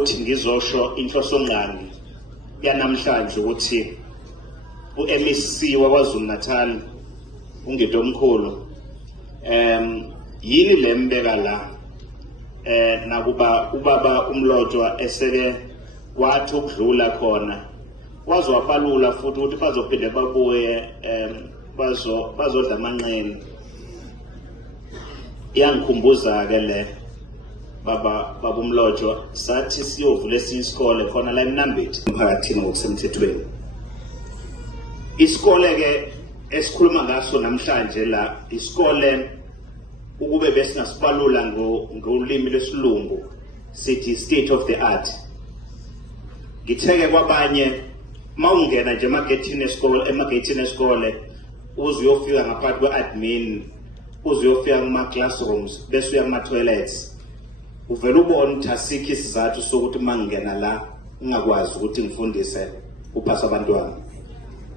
ukuthi ngizosho inhlosongqangi yanamhlanje ukuthi uMEC waKwaZulu Natal ungedomkhulu yini lembeka la nakuba ubaba uMlotshwa eseke wathi ukudlula khona wazowapalula futhi ukuthi bazophinde babuye bazodla amanqeni. Yangikhumbuza ke le baba uMlotshwa sathi siyovula esinye isikole khona la eMnambithi emphakathini ngokusemthethweni. Isikole ke esikhuluma ngaso namhlanje la isikole ukube besingasipalula ngolimi lwesilungu sithi state of the art. Ngitheke kwabanye mawungena nje emagethini esikole uzuyofika ngaphakathi kwe-admin uzuyofika kuma-classrooms bese uya kuma-toilets uvela ubona ukuthi asikho isizathu sokuthi mangingena la ngingakwazi ukuthi ngifundise uphasa abantwana.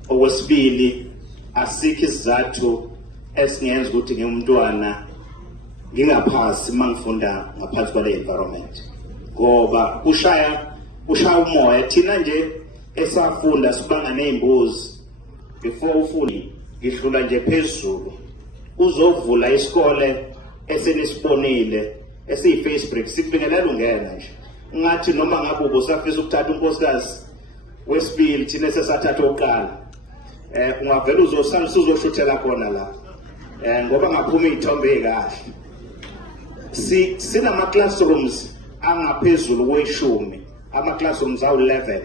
Okwesibili asikho isizathu esingenza ukuthi ngingumntwana ngingaphasi mangifunda ngaphansi kwale environment ngoba ushaya umoya. Thina nje esafunda sibanga nezimbuzi before ufundi ngidlula nje phezulu uzovula isikole esenisibonile esiyi-Facebook sikubingelela ungena nje ngathi noma ngabe ubusafisa ukuthatha unkosikazi wesibili thina sesathatha oqala ungavela uzosalisa uzoshuthela khona la ngoba ngaphuma izithombe ezikahle. Sinama classrooms angaphezulu kweshumi ama-classrooms awu-11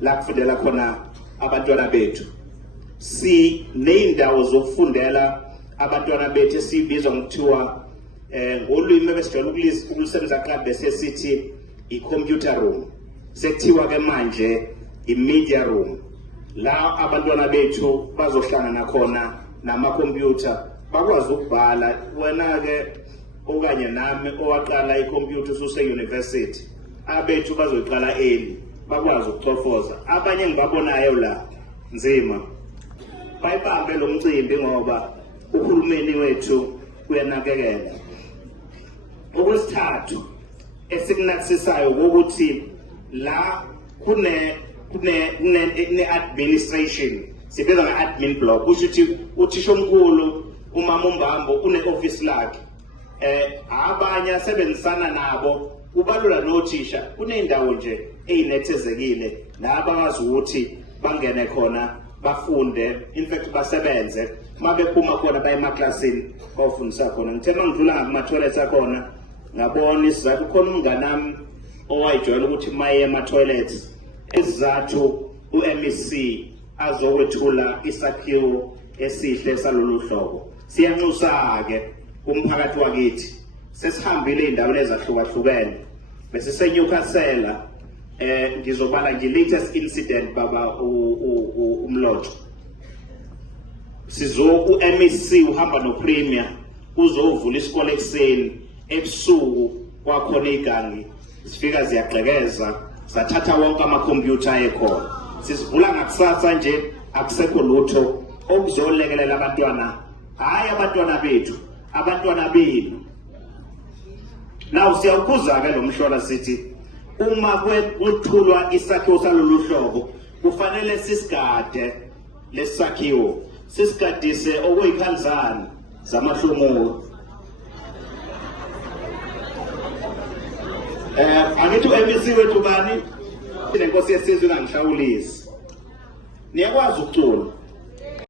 la kufundela khona abantwana bethu. Siney'ndawo zokufundela abantwana bethu esibizwa ngokuthiwa ngolwimi ebesijwayele ukulisebenzisa kuqala besesithi i-computer room, sekuthiwa ke manje i-media room, la abantwana bethu bazohlangana khona namakhompyutha bakwazi ukubhala. Wena-ke okanye nami owaqala ikhompyutha ususe-university abethu bazoyiqala early bakwazi ukucofoza. Abanye engibabonayo la nzima bayibambe lo mcimbi ngoba uhulumeni wethu uyanakekela. Okwesithathu esikunakisisayo ukuthi la kune-administration sibiza nge-admin block, kusho ukuthi uthisha umama uMbambo une-office lakhe. Abanye asebenzisana nabo kubalula nothisha kuney'ndawo nje ey'nethezekile la abakwazi ukuthi bangene khona bafunde, in fact basebenze mabephuma khona baye emaklasini bawufundisa khona. Ngithe mangidlula ngakuma-toilets akhona ngabona isizathu khona umngane wami owayijwayela ukuthi maye ema-toilets isizathu uMEC azokwethula isakhiwo esihle salolu hlobo. Siyanxusa-ke kumphakathi wakithi sesihambile ey'ndaweni ezahlukahlukene bese seNewcastle ngizobala nje latest incident baba uMlotshwa uMEC uhamba noPremier uzovula isikole ekuseni ebusuku kwakhona igangi zifika ziyagqekeza zathatha wonke amakhompyutha ekhona. Sisivula ngakusasa nje akusekho lutho okuzolekelela abantwana, hayi abantwana bethu, abantwana benu. Now siyawubuza-ke lo mhlola sithi uma kwethulwa isakhiwo salolu hlobo kufanele sisigade lesi sakhiwo sisigadise okuyikhalzana zamahlumulo. Angithi uMEC wethu bani? Inenkosi yesizwe ingangihlawulisi. Niyakwazi ukucula.